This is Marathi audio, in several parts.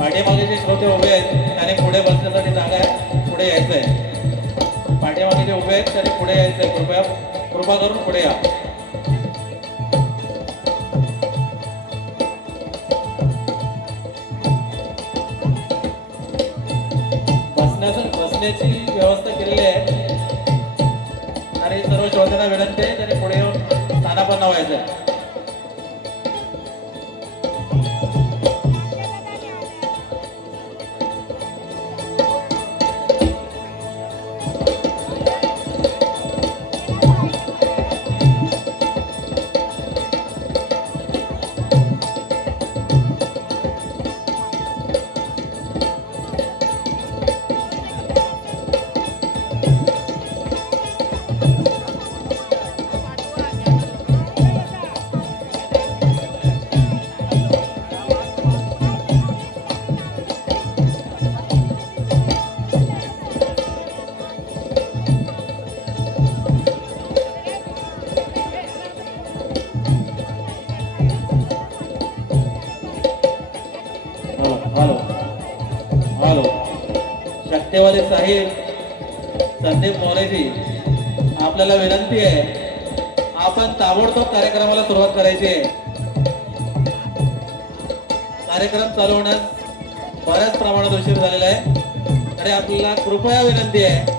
पाठीमागे जे श्रोते उभे आहेत त्याने पुढे बसण्यासाठी जागा आहे, पुढे यायचं आहे. पाठीमागे जे उभे आहेत त्याने पुढे यायचं आहे. कृपा करून पुढे या. बसण्याची व्यवस्था केलेली आहे आणि सर्व श्रोत्यांना विनंती आहे त्याने पुढे येऊन स्थानापन्न व्हायचं आहे. डीजेवाले साहिर संदीप मोरेजी, आपल्याला विनंती आहे आपण ताबडतोब कार्यक्रमाला सुरुवात करायची आहे. कार्यक्रम चालू होण्यास बऱ्याच प्रमाणात उशीर झालेला आहे आणि आपल्याला कृपया विनंती आहे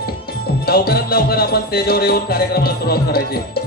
लवकरात लवकर आपण स्टेजवर येऊन कार्यक्रमाला सुरुवात करायची आहे.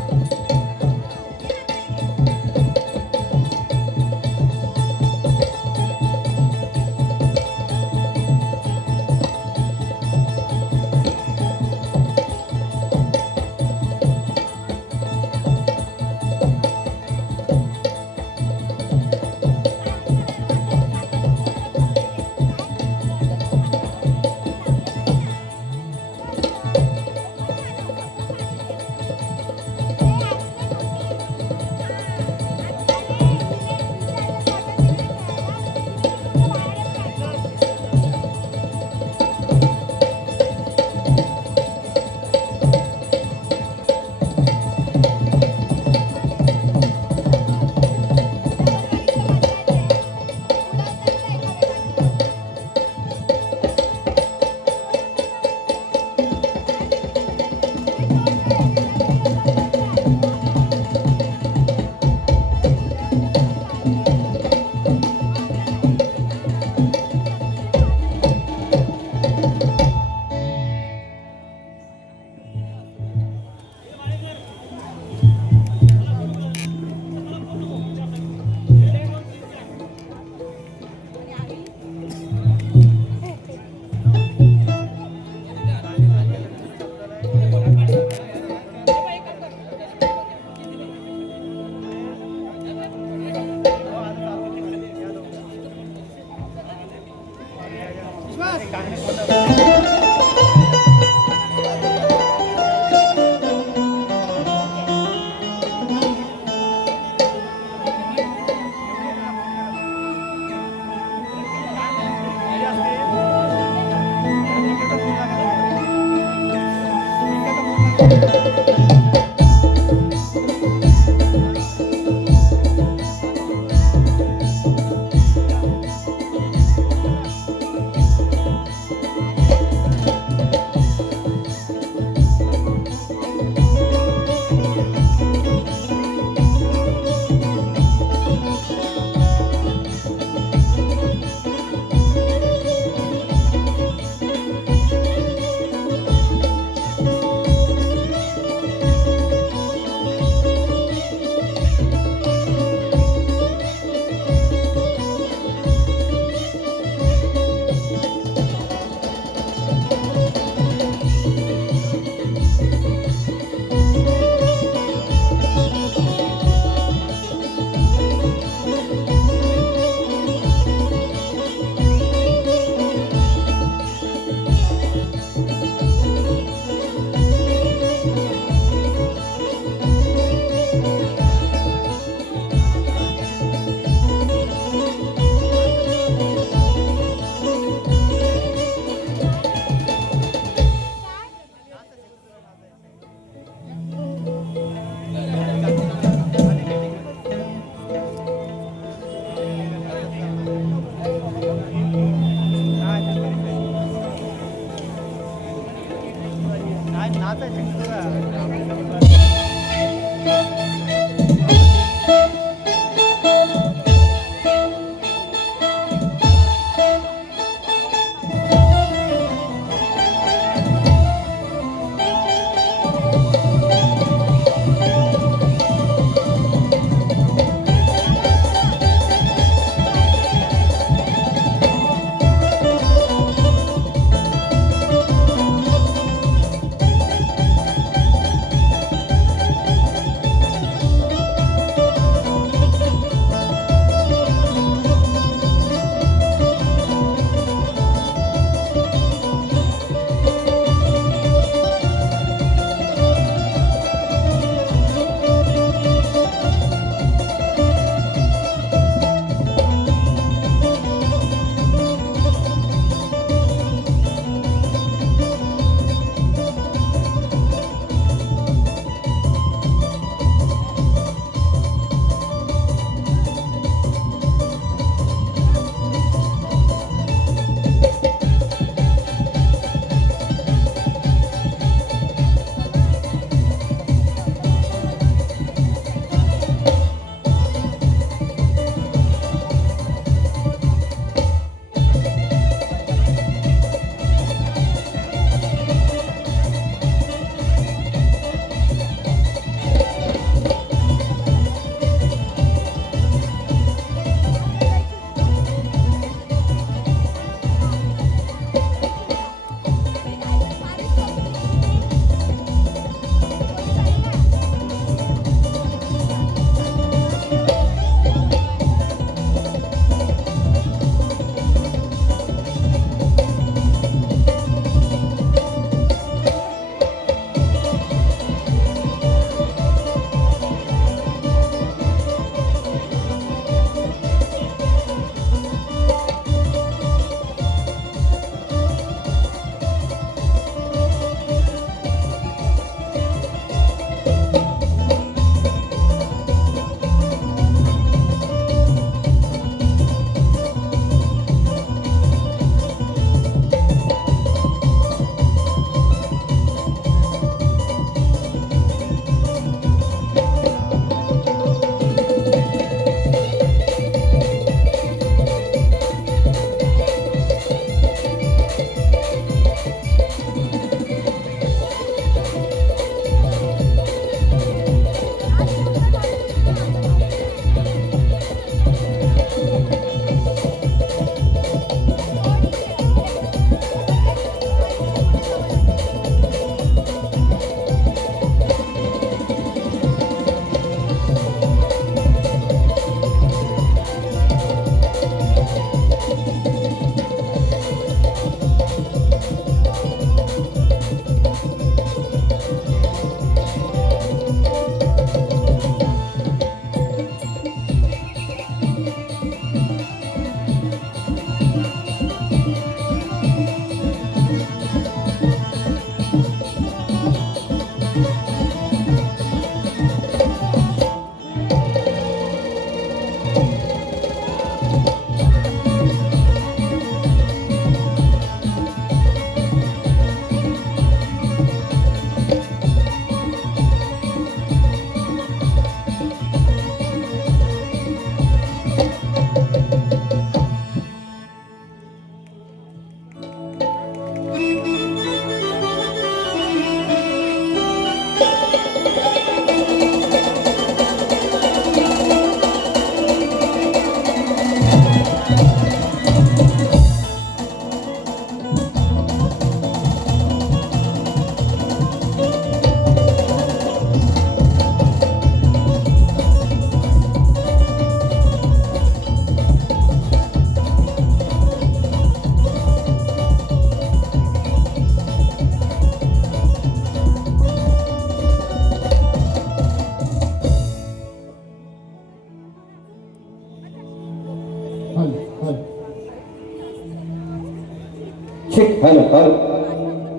Check hello hello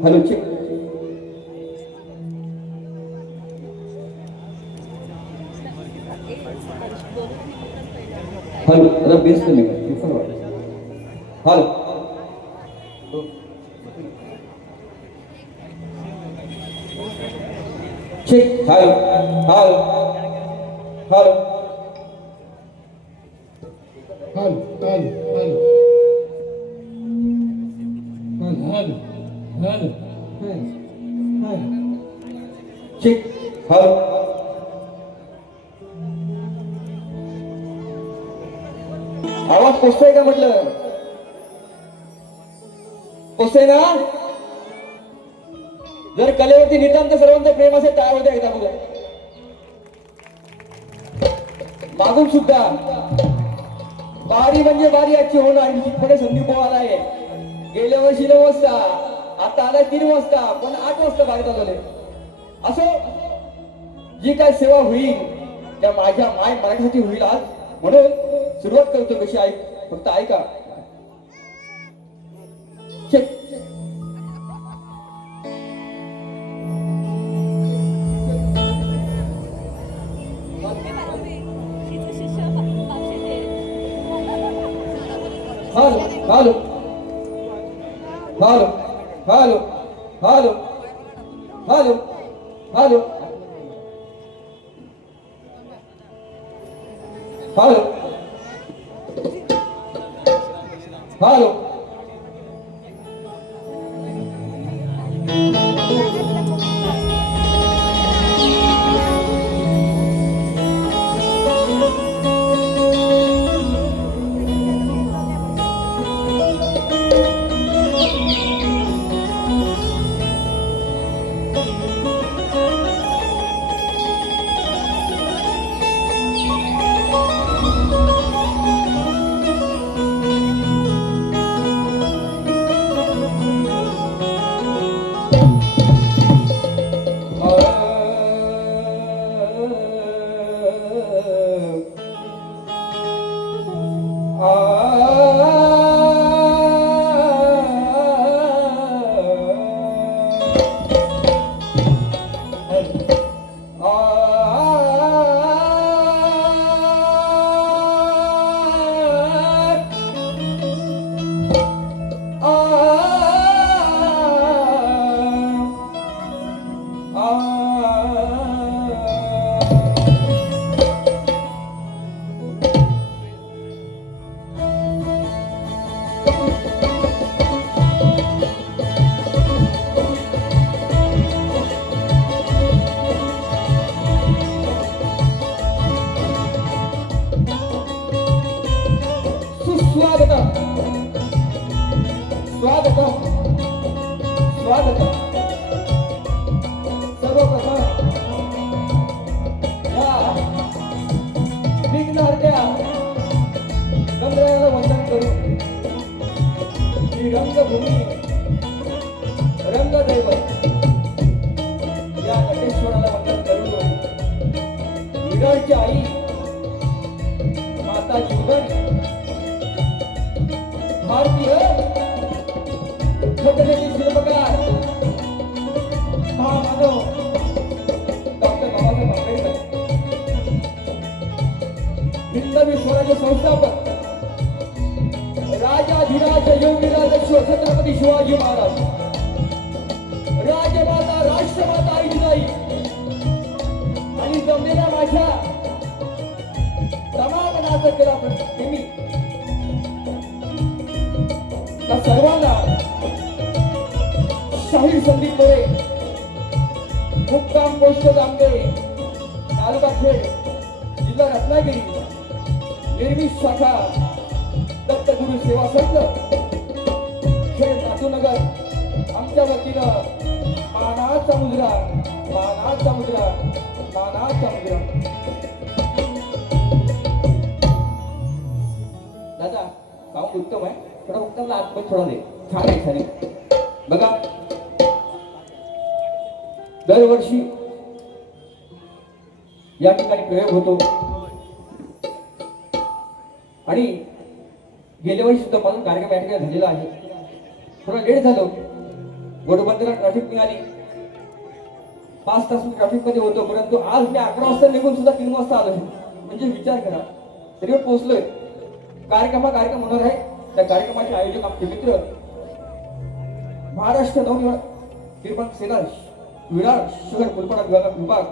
hello check hello जरा बेस कमी कर hello check hello hello hello हल हल हल हल हल चेक हॅलो आवाज पोचतोय का म्हटलं पोचतोय ना जर कलेवरती नितांत सर्वांचं प्रेम असेल तयार होते एकदा बघा मागून सुद्धा बारी म्हणजे बारी आजची होणार निश्चितपणे संदीप पवार आहे गेल्या वर्षी 9 वाजता आता आलाय 3 वाजता पण 8 वाजता बाहेर झाले असो जी काय सेवा होईल त्या माझ्या माय मराठीसाठी होईल आज म्हणून सुरुवात करतो कशी ऐक फक्त ऐका check hello hello hello hello hello hello hello hello hello स्वागतम स्वागतम स्वागतम सर्वप्रथम या विघ्नहर्त्या गंधर्वाला वंदन करून ही रंगभूमी रंगदैवत या नटेश्वराला वंदन करून विराटची आई माता जीवगणी भारतीय घटनेचे शिल्पकार महामानव डॉक्टर बाबासाहेब आंबेडकर हिंदवी स्वराज्य संस्थापक राजाधिराज योगीराज छत्रपती शिवाजी महाराज राजमाता राष्ट्रमाता आई जिजाई आणि जमलेल्या माझ्या तमाम नागरिकांना नेहमी त्या सर्वांना शाहीर संदीप मोरे मुक्काम पोस्ट जामगे तालुका खेड जिल्हा रत्नागिरी निर्मित शाखा दत्तगुरु सेवा संघ खेड नातूनगर आमच्या वतीनं मानाचा मुजरा मानाचा मुजरा मानाचा मुजरा दादा काम उत्तम आहे थोडा उत्तमला आतमध्ये थोडा दे छान आहे छान आहे बघा दरवर्षी या ठिकाणी प्रयोग होतो आणि गेल्या वर्षी सुद्धा माझा कार्यक्रम या ठिकाणी झालेला आहे थोडा लेट झालो. घोडबंदरला ट्रॅफिक मिळाली. 5 तास मी ट्रॅफिक मध्ये होतो, परंतु आज मी 11 वाजता निघून सुद्धा 3 वाजता आलो. म्हणजे विचार करा, तरी पोहोचलोय. कार्यक्रम होणार आहे. त्या कार्यक्रमाचे आयोजक आमचे मित्र महाराष्ट्र नवनिर्माण सेना विरार शहर फुलपाडा विभाग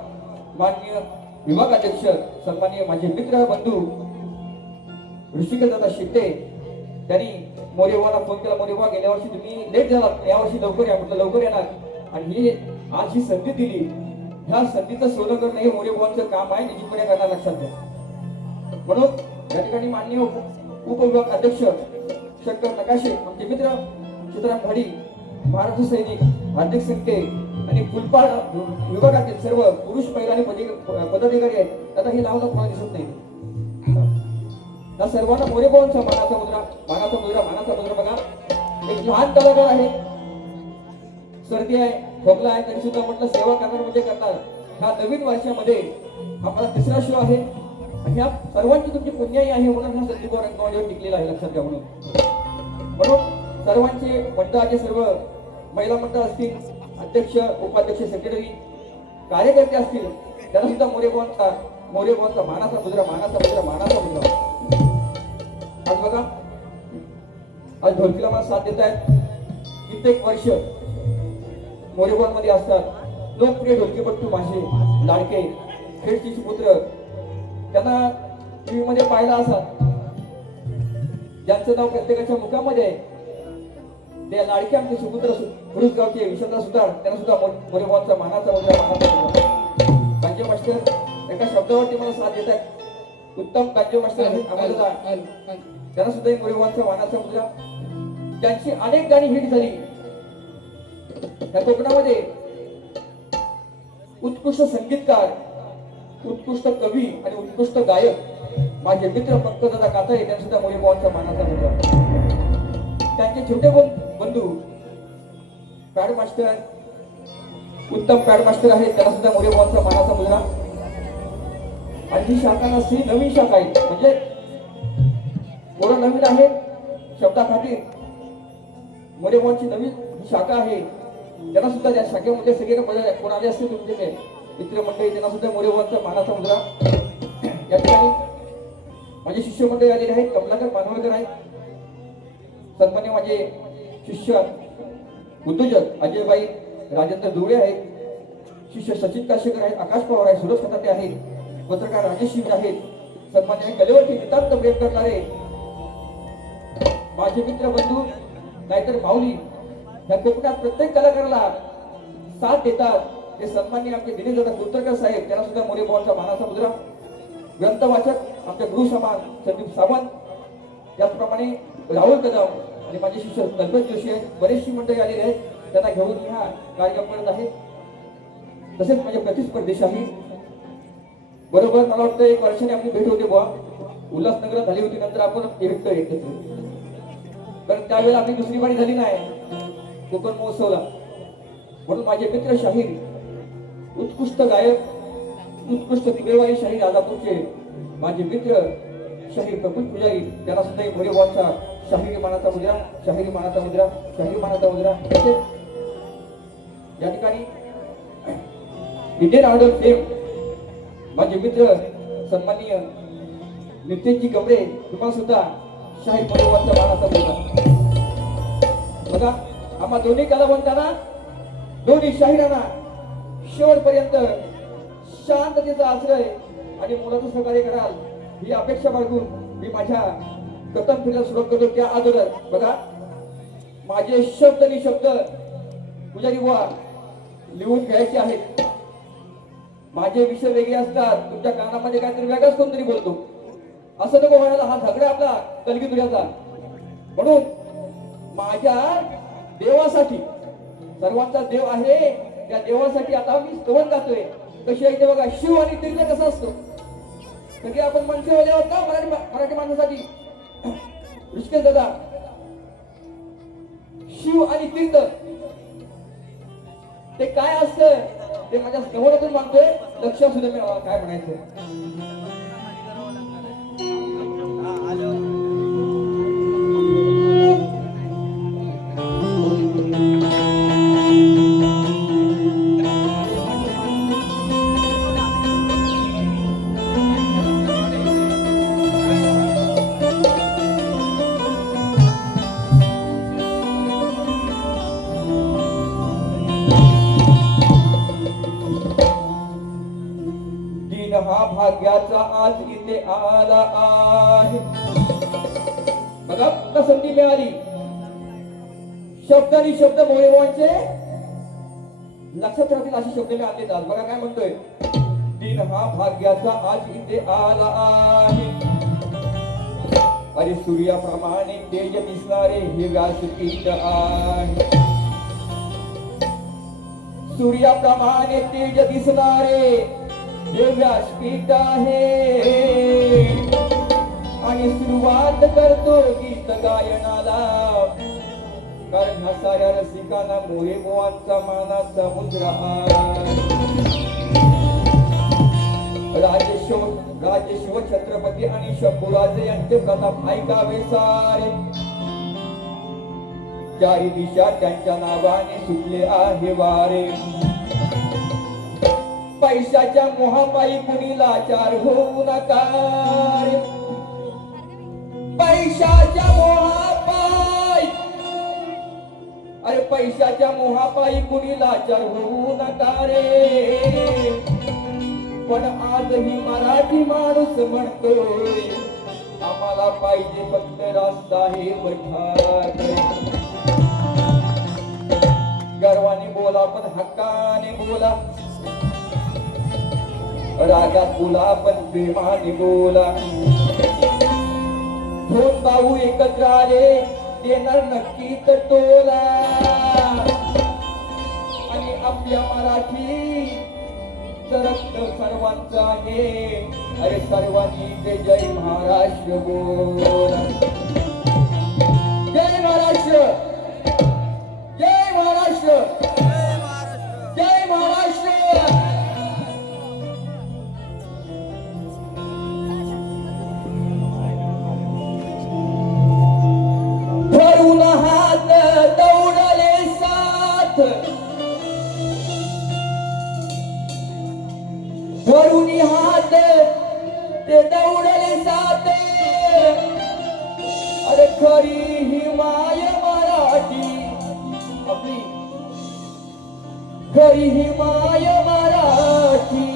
माननीय विभागाध्यक्ष सन्माननीय माझे मित्र बंधू ऋषिकेशदादा शिट्टे, त्यांनी मोरेबाला फोन केला. मोरेबा, गेल्या वर्षी तुम्ही लेट झालात, यावर्षी लवकर या. म्हटलं लवकर येणार. आणि ही आज ही संधी दिली, ह्या संधीचं सोनं करणं हे मोरेबाचं काम आहे. निश्चितपणे करणार, लक्षात घ्या. म्हणून या ठिकाणी माननीय उपविभाग अध्यक्ष शंकर नकाशे, आमचे मित्र चित्राम घाडी, महाराष्ट्र सैनिक हार्दिक संके आणि फुलपाड विभागातील सर्व पुरुष महिला आणि पदाधिकारी आहेत. आता हे नाव तुम्हाला दिसत नाही. या सर्वांना मोरेबांचा मानाचा मुद्रा बघा. एक लहान कलाकार आहे, सर्दी आहे, खोकला आहे, तरी सुद्धा म्हटलं सेवा करणार म्हणजे करणार. ह्या नवीन वर्षामध्ये आम्हाला 3रा शो आहे आणि ह्या सर्वांची तुमची पुण्याई आहे म्हणून हा संदीप रंगवण्यावर टिकलेला आहे, लक्षात घ्या. म्हणून सर्वांचे मंडळाचे सर्व महिला मंडळ असतील, अध्यक्ष उपाध्यक्ष सेक्रेटरी कार्यकर्ते असतील, त्यांना सुद्धा मोरेबांचा मानाचा मुद्रा. आज बघा, आज ढोलकीला मला साथ देत आहेत. कित्येक वर्ष मोरेबांमध्ये असतात लोकप्रिय ढोलकीपट्टू माझे लाडके खेळची पुत्र, त्यांना टीव्ही मध्ये पाहिला असा, ज्यांचं नाव प्रत्येकाच्या मुखामध्ये आहे. ते लाडके आमचे सुपुत्र गावचे विशालदा सुतार, त्यांना सुद्धा मोरेबांचा मानाचा मुद्रा. कांजे मास्टर एका शब्दावरती मला साथ देत आहेत. उत्तम कांजे मास्टर आहेत आम्हाला, त्यांना सुद्धा मोरेबांचा मानाचा मुद्रा. त्यांची अनेक गाणी हिट झाली. या कोकणामध्ये उत्कृष्ट संगीतकार, उत्कृष्ट कवी आणि उत्कृष्ट गायक माझे मित्र पंकजदादा कातळे, त्यांना सुद्धा मोरेबांचा मानाचा मुद्रा. त्यांचे छोटे बंधू पॅड मास्टर, उत्तम पॅड मास्टर आहेत, त्यांना सुद्धा मोरेबांचा मानाचा मुद्रा. आणि ही शाखा नसती, नवीन शाखा आहे, म्हणजे थोडं नवीन आहे शब्दाखातीर. मोरेबांची नवीन शाखा आहे, त्यांना सुद्धा त्या शाखेमध्ये सगळे कोण आले असतील तुमचे ते मित्र मंडळी, त्यांना सुद्धा मोरेबांचा मानाचा मुद्रा. या ठिकाणी माझे शिष्य मंडळी आलेले आहेत. कमलाकर मानवळकर आहेत, सन्मान्य माझे शिष्य उद्योजक अजयबाई राजेंद्र दुबळे आहेत, शिष्य सचिन काशेकर आहेत, आकाश पवार आहेत, सुरज खताटे आहेत, पत्रकार राजेश शिव आहेत, सन्मान्य कलेवरती नितांत प्रेम करणारे माझे मित्र बंधू नाहीतर माऊली, ह्या कोकणात प्रत्येक कलाकाराला साथ देतात. ते सन्मान्य आमचे दिनेशदादा कुलकर्णी साहेब, त्यांना सुद्धा मोरेबांचा मानाचा मुद्रा. ग्रंथवाचक आमचे गुरु समान संदीप सावंत, त्याचप्रमाणे राहुल कदम आणि माझे शिष्य कल्पना जोशी आहेत. बरेचशी मंडळी आलेले आहेत, त्यांना घेऊन हा कार्यक्रम करत आहे. तसेच माझे प्रतिस्पर्धी आहे. बरोबर मला वाटतं 1 वर्षाने आपली भेट होते बुवा, उल्हासनगरात झाली होती. नंतर आपण एकत्र कारण त्यावेळेला आपली दुसरी वाणी झाली नाही कोकण महोत्सवला. म्हणून माझे मित्र शाहीर, उत्कृष्ट गायक, उत्कृष्ट तुरेवाली शाहीर राजापूरचे माझे मित्र शाहीर प्रफुल्ल पुजारी, त्यांना सुद्धा मोरेबांचा शाहिरी मानाचा मुद्रा. या ठिकाणी इंडियन आयडल फेम माझे मित्र सन्माननीय नितेशजी गमरे, तुम्हाला सुद्धा शाहीर मोरेबांचा मानाचा मुद्रा. बघा, आम्हा दोन्ही कलावंतांना, दोन्ही शाहिरांना शेवटपर्यंत शांततेचा आश्रय आणि मुलाचं सहकार्य कराल ही अपेक्षा बाळगून मी माझ्या प्रथम फिरला सुरुवात करतो. त्या अगोदर बघा, माझे शब्द निशब्द पुजारी बुवा लिहून घ्यायचे आहेत. माझे विषय वेगळे असतात, तुमच्या कानामध्ये काहीतरी वेगळाच कोणतरी बोलतो, असं नको व्हायला. हा झगडा आपला कलगी तुझ्याचा. म्हणून माझ्या देवासाठी, सर्वांचा देव आहे, त्या देवासाठी आता मी स्तवन गातोय. कशी आहे ते बघा, शिव आणि तीर्थ कसा असतो. सगळे आपण मनसे होले आहोत ना मराठी माणसासाठी. ऋषिकेशदादा, शिव आणि तीर्थ ते काय असतं ते माझ्या स्तवनातून मानतोय. लक्षात सुद्धा मी काय म्हणायचं. भाग्याचा आज इथे आला आहे. बघा पुन्हा संधी मिळाली. शब्दानी शब्द मोरेवांचे लक्षात राहतील असे शब्द मी आणले आज. बघा काय म्हणतोय. दिन हा भाग्याचा आज इथे आला आहे. अरे सूर्याप्रमाणे तेज दिसणारे हे व्यासपीठ आहे. सूर्याप्रमाणे तेज दिसणारे हे व्यासपीठ आहे. आणि सुरुवात करतो गीत गायनाला. कारण हा साऱ्या रसिकांना मोरे बुवांचा मानाचा मुद्रा आहे. राजेश्वर छत्रपती आणि शंभूराजे यांचे प्रताप ऐकावे सारे. चारी दिशा त्यांच्या नावाने सुटले आहे वारे. पैशाच्या मोहापायी कुणी लाचार होऊ नका रे. पैशाच्या मोहापायी, अरे पैशाच्या मोहापायी कुणी लाचार होऊ नका रे. पण आजही मराठी माणूस म्हणतोय आम्हाला पाहिजे फक्त राजसाहेब ठाकरे. गर्वाने बोला पण हक्काने बोला. रागात बोला पण प्रेमाने बोला. दोन भाऊ एकत्र आले देणार नक्कीच टोला. आणि आपल्या मराठी रक्त सर्वांचं आहे. अरे सर्वांनी जय महाराष्ट्र बोला. जय महाराष्ट्र, जय महाराष्ट्र, जय महाराष्ट्र. भरून हात दौडले साथ. भरून हात ते दौडले साथ. अरे खरी ही माय मराठी आपली. खरी ही माय मराठी.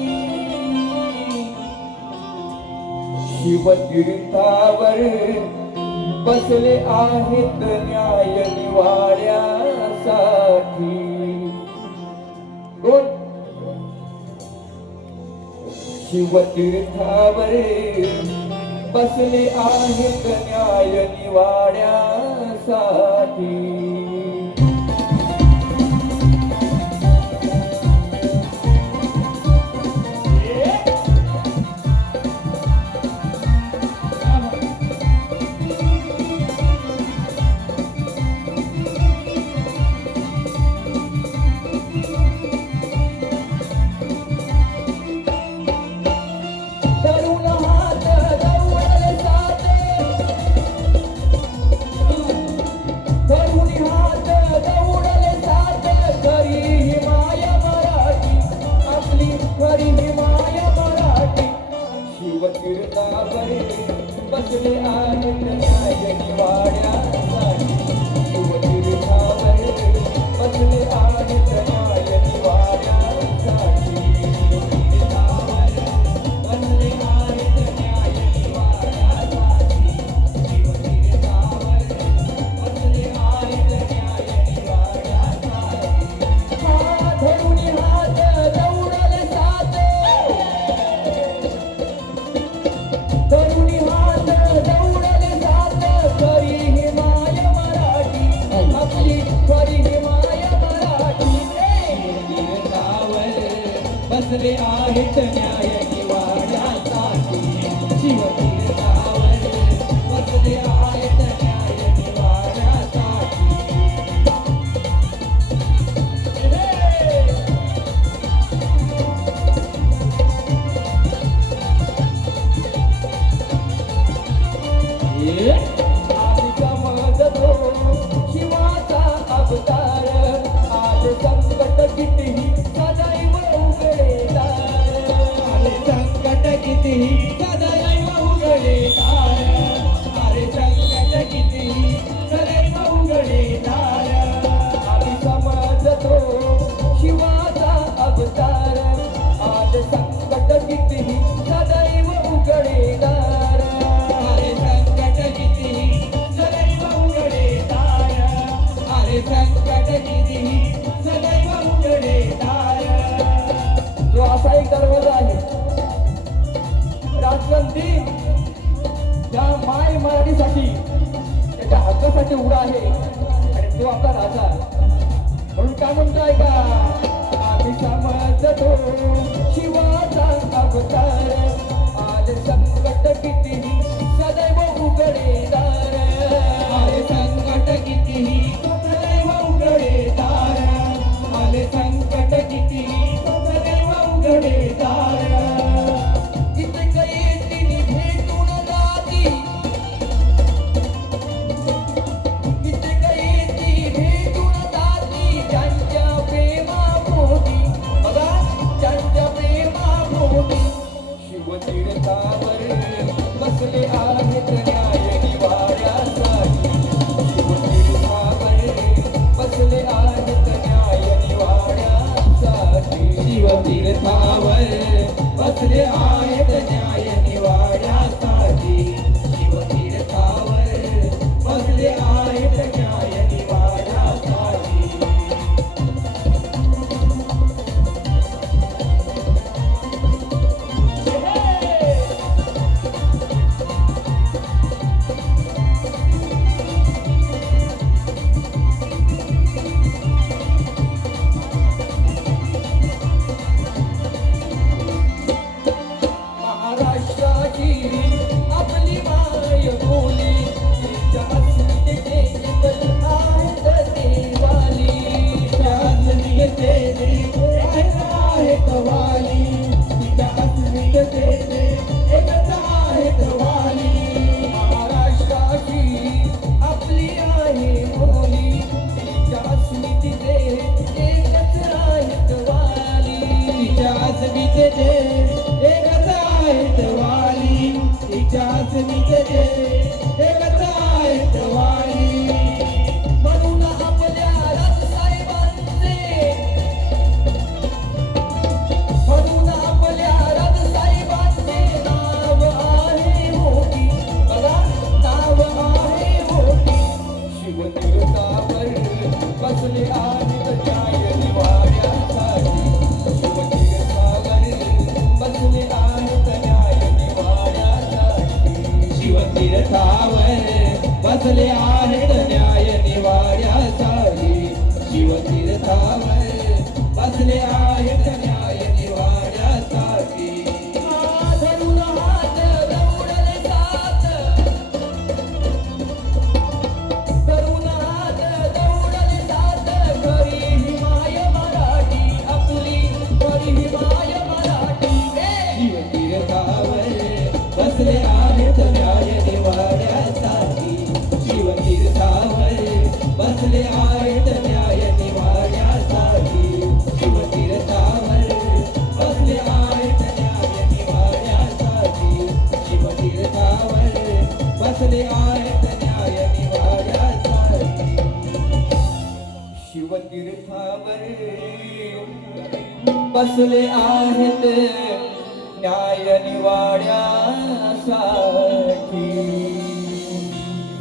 शिवतीर्थावर बसले आहेत न्याय निवाड्यासाठी. कोण? शिवतीर्थावर बसले आहेत न्याय निवाड्यासाठी. बसले आहेत न्याय निवाड्यासाठी. शिवतीर्थावर बसले आहेत न्याय निवाड्यासाठी. शिवतीर्थावर बसले आहेत न्याय निवाड्यासाठी. शिवतीर्थावर बसले आहेत न्याय निवाड्यासाठी. हात धरून हात दौडले साथ. धरून हात दौडले साथ. खरी ही माय मराठी आपली. खरी ही माय मराठी. शिवतीर्थावर बसले आहेत न्याय निवाड्यासाठी. शिवतीर्थावर बसले आहेत न्याय निवाड्यासाठी. आज समजतो शिवाचा अवतार. आज संकट कितीही सदैव उघडे दार. आज संकट कितीही सदैव उघडे दार. अरे संकट कितीही सदैव उघडे दार. आज समजतो शिवाचा अवतार. आज संकट कितीही मराठी त्या माय मराठीसाठी त्याच्या हक्कासाठी उभा आहे आणि तो आपला राजा. म्हणून काय म्हणतोय का, आम्ही समजतो शिवाचा अवतार, आले संकट कितीही सदैव उघडे दार, आले संकट कितीही सदैव उघडे दार, आले संकट कितीही सदैव उघडे दार. इथे काही तिने भेटून जाती, इथे काही ती भेटून जाती ज्यांच्या प्रेमापोटी, बघा ज्यांच्या प्रेमापोटी शिवतीर्थावर बसले आहेत न्याय निवाड्यासाठी, शिवतीर्थावर बसले आहेत न्याय निवाड्यासाठी, शिवतीर्थावर बसले आहेत न्याय निवाड्यासाठी, शिवतीर्थावर बसले आहेत न्याय निवाड्यासाठी. महाराष्ट्राची आपली माय बोली, तिच्या अस्मितेचे इतर आहेत देवाली, तिच्या अस्मितेचे आहेत वाली, तिच्या अस्मितेचे एकच आहेत वाली. महाराष्ट्राची आपली आहे बोली, तिच्या अस्मितेचे एकच आहेत वाली, तिच्या अस्मितेचे एकच आहेत वाली, तिच्या अस्मितेचे एकच आहेत वाली. म्हणून आपल्या राजसाहेबांचे, म्हणून आपल्या राजसाहेबांचे नाव आहे मोठी, बघा नाव आहे मोठी. शिवतीर्थावर बसले आहेत न्याय निवाड्यासाठी, शिवतीर्थावर बसले आहेत न्याय निवाड्यासाठी, शिवतीर्थावर बसले आहेत न्याय निवाड्यासाठी, शिवतीर्थावर बसले आहेत न्याय निवाड्यासाठी. धरून हात दौडले साथ, धरून हात दौडले साथ, खरी ही माय मराठी आपली, खरी ही माय मराठी. शिवतीर्थावर बसले आहेत न्याय निवाड्यासाठी, शिवतीर्थावर बसले आहेत न्याय निवाड्यासाठी, शिवतीर्थावर बसले आहेत न्याय निवाड्यासाठी, शिवतीर्थावर बसले आहेत न्याय निवाड्यासाठी, शिवतीर्थावर बसले आहेत न्याय निवाड्यासाठी.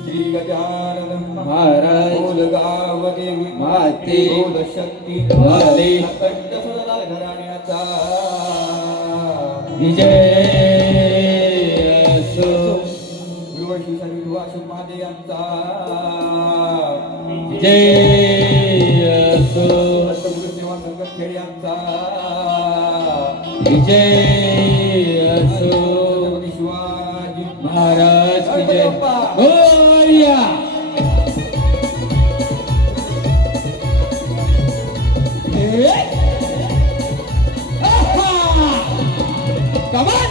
श्री गजानन महाराज बोल गाव देवी माते, बोल शक्ती वाले कंठ सोडला घराण्याचा विजय असो. गुरुवंशी श्री वासु महादेव यांचा विजय असो. गुरुसेवा संगत खेड यांचा विजय असो. छत्रपती शिवाजी महाराज की जय. बोलिया Come on!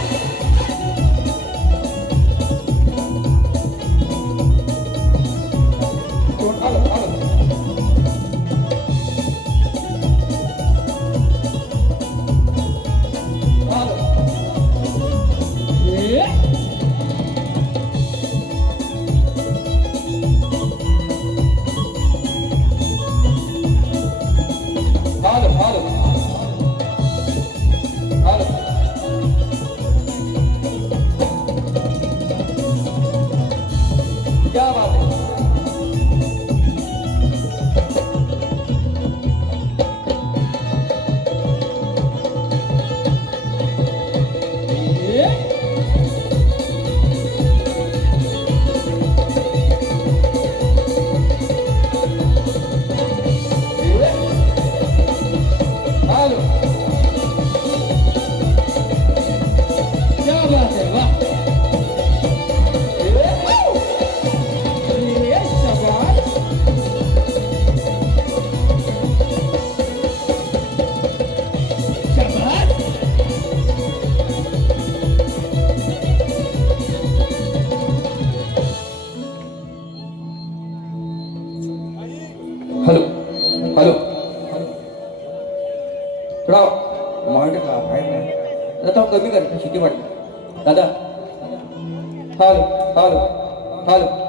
कमी कर शिटी वाटली दादा हॅलो हॅलो हॅलो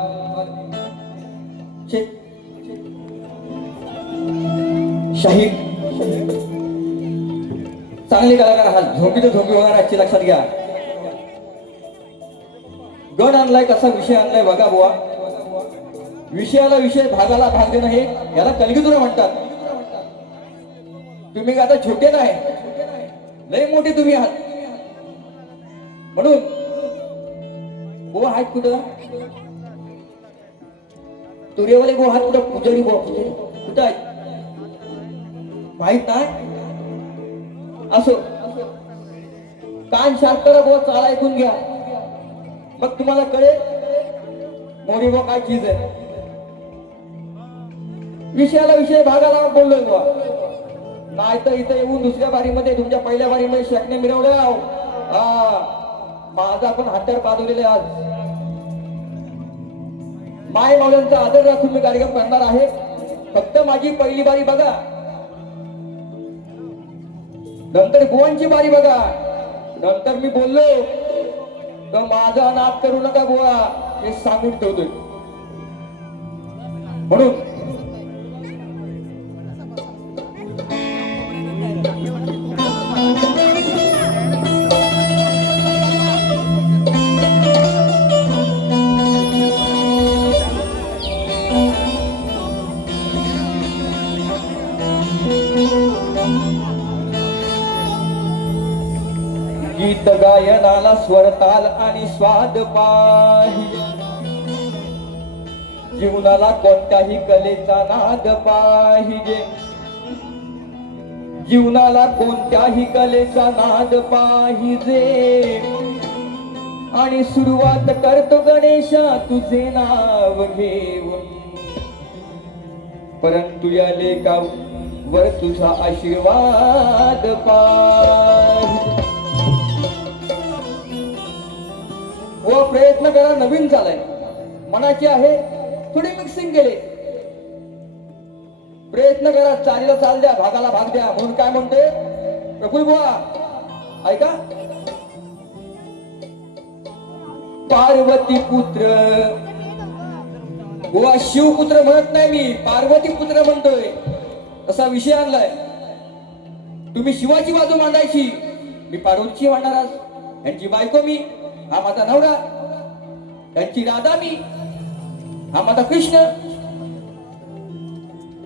शाहीर चांगले कलाकार आहात झोंबी तर झोंबी होणार आजची लक्षात घ्या गण आणलाय कसा विषय आणलाय बघा बुवा विषयाला विषय भागाला भाग देणं हे याला कलगीतुरा म्हणतात तुम्ही का आता छोटे नाही लय मोठे तुम्ही आहात म्हणून बुवा आहेत कुठं तुरेवाले बुवा आहात कुठं पुजारी बुवा कुठं आहेत माहित नाही असो कान शांत करा बुवा चाल ऐकून घ्या मग तुम्हाला कळेल मोरी बुवा काय चीज आहे विषयाला विषय भागाला बोललोय बुवा नाही तर इथं येऊन दुसऱ्या बारीमध्ये तुमच्या पहिल्या बारीमध्ये शेकणे मिरवलं माझा पण हात्यार पादवलेले आज माय मावल्यांचा आदर राखून मी कार्यक्रम करणार आहे फक्त माझी पहिली बारी बघा नंतर बुवांची बारी बघा नंतर मी बोललो तर माझा नाद करू नका बुवा हे सांगून ठेवतोय म्हणून गीत गायनाला स्वर ताल आणि स्वाद पाहिजे जीवनाला कोणत्याही कलेचा नाद पाहिजे जीवनाला कोणत्याही कलेचा नाद पाहिजे आणि सुरुवात करतो गणेशा तुझे नाव घेऊन परंतु या लेखावर तुझा आशीर्वाद पाहिजे व प्रयत्न करा नवीन झालाय मनाची आहे थोडी मिक्सिंग केले प्रयत्न करा चालीला चाल द्या भागाला भाग द्या म्हणून काय म्हणते प्रफुल्ल बुवा ऐका पार्वती पुत्र बुवा शिवपुत्र म्हणत नाही मी पार्वती पुत्र म्हणतोय असा विषय आणलाय तुम्ही शिवाची बाजू मांडायची मी पार्वतीची मांडणार आज यांची बायको मी हा माझा नवरा त्यांची राधा मी हा माझा कृष्ण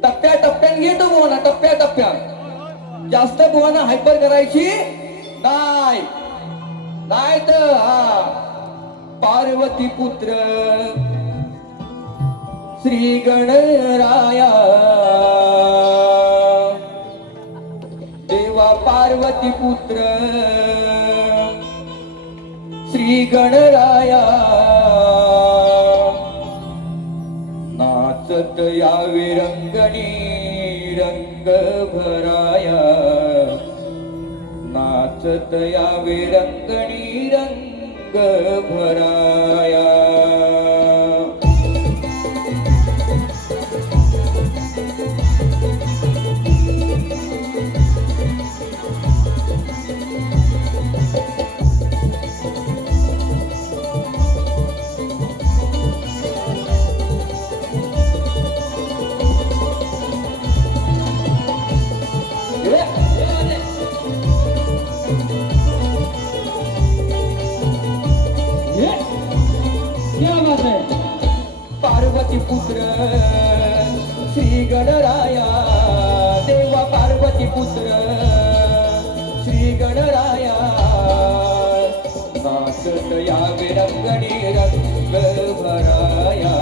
टप्प्या टप्प्यात घेतो बुवाना टप्प्या टप्प्यात जास्त बुवाना हायपर करायची नाही नाही तर हा पार्वती पुत्र श्री गणराया देवा पार्वती पुत्र श्री गणराया नाचत यावे रंगणी रंग भराया नाचत यावे रंगणी रंग भराया पार्वती पुत्र श्री गणराया देवा पार्वती पुत्र श्री गणराया नाचत यावे रंगणी रंग भराया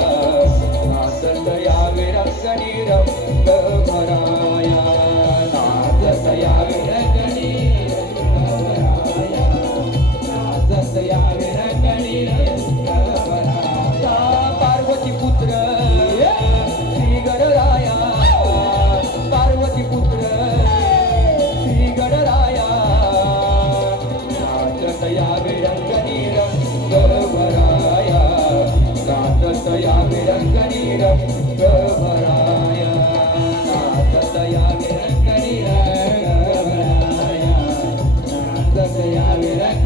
नाचत यावे रंगणी रंग भराया नाचत यावे रंगणी रंग भराया नाचत यावे रंगणी रंग भराया पार्वती पुत्र श्री गणराया पार्वती पुत्र श्री गणराया नाचत यावे रंगणी रंग भराया नाचत यावे रंगणी रंग भराया नाचत यावे रंगणी रंग भराया नाचत यावे रंग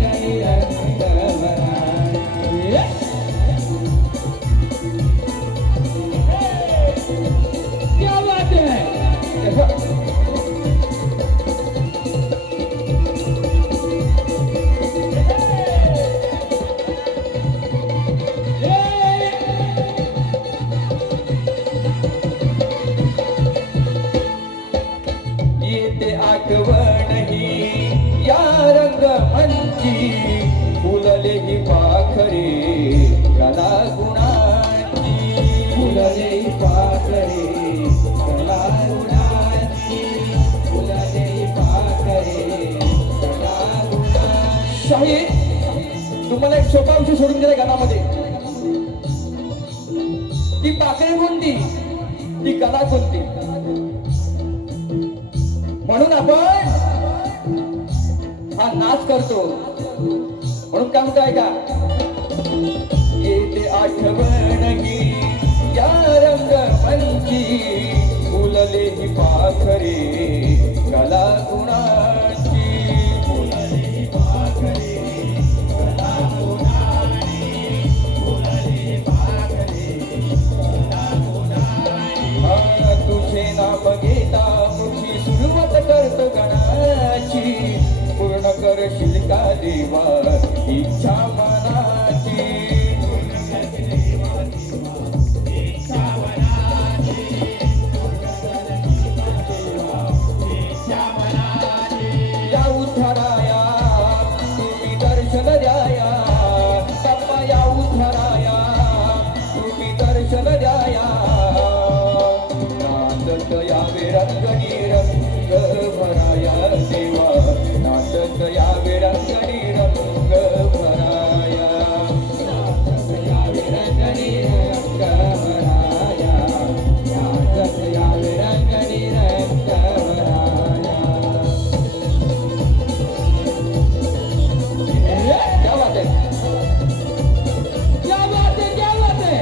तुम्हाला एक सोपा विषय सोडून दिला गाण्यामध्ये. ती पाकळी कोणती, ती कला कोणती. म्हणून आपण हा नाच करतो. म्हणून काम काय का येते आठवण ही या रंगमंची, फुलले ही पाखरे कला गुणाची. फुलले ही पाखरे कला गुणाची, फुलले ही पाखरे कला गुणाची. तुझे नाम घेता मुखी सुरुवात करतो गणाची, पूर्ण करशील का देवा इच्छा मनाची. या उद्धाराया तुम्ही दर्शन द्याया, बाप्पा या उद्धाराया तुम्ही दर्शन द्याया. नाचत यावे रंगणी रंग भराया देवा, नाचत यावे रंगणी रंग भराया. नाचत यावे रंगणी रंग भराया, नाचत यावे रंगणी रंग भराया. क्या बात है, क्या बात है, क्या बात है.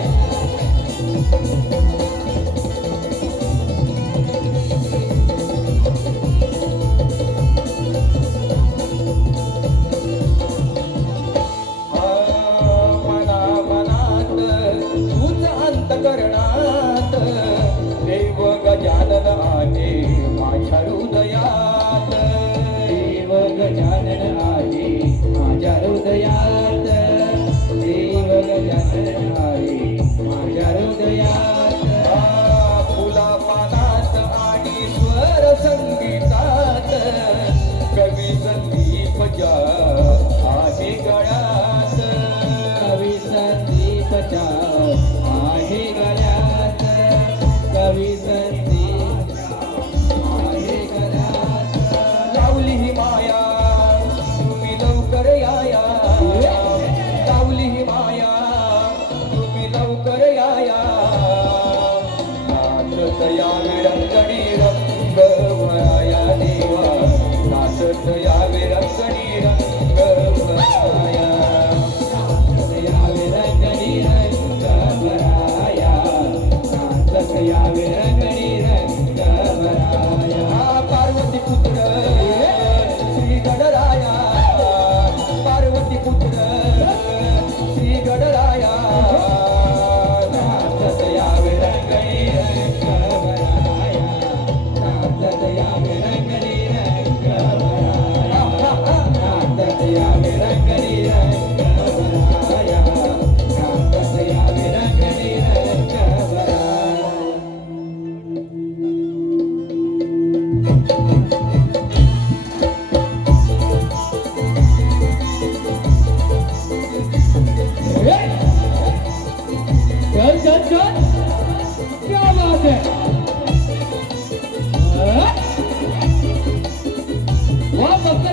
मना मनात तुझ अंतकरणात देव गजानन आहे माझ्या हृदयात. देव गजानन आहे माझ्या हृदयात, देव गजानन आहे माझ्या हृदयात. फुला पानात आणि स्वर संगीतात कवी संदीप जा आहे गळ्यात. कवी संदीप जा आहे गळ्यात, कवी संदीप आहे गळ्यात. लावली ही माया तुम्ही लवकर याया, लावली ही माया तुम्ही लवकर याया. नाचत यावे रंगणी रंग भराया देवा, नाचत यावे रंगणी रंग भराया. नाचत यावे रंगणी रंग भराया, नाचत यावे रंगणी रंग भराया. पार्वती पुत्र श्री गणराया, पार्वती पुत्र श्री गणराया. नाचत यावे रंगणी रंग भराया, नाचत यावे रंगणी रंग भराया. नाचत यावे रंगणी रंग भराया, नाचत यावे रंगणी रंग भराया. चल चल चल, क्या बात है. वाह बप्पा.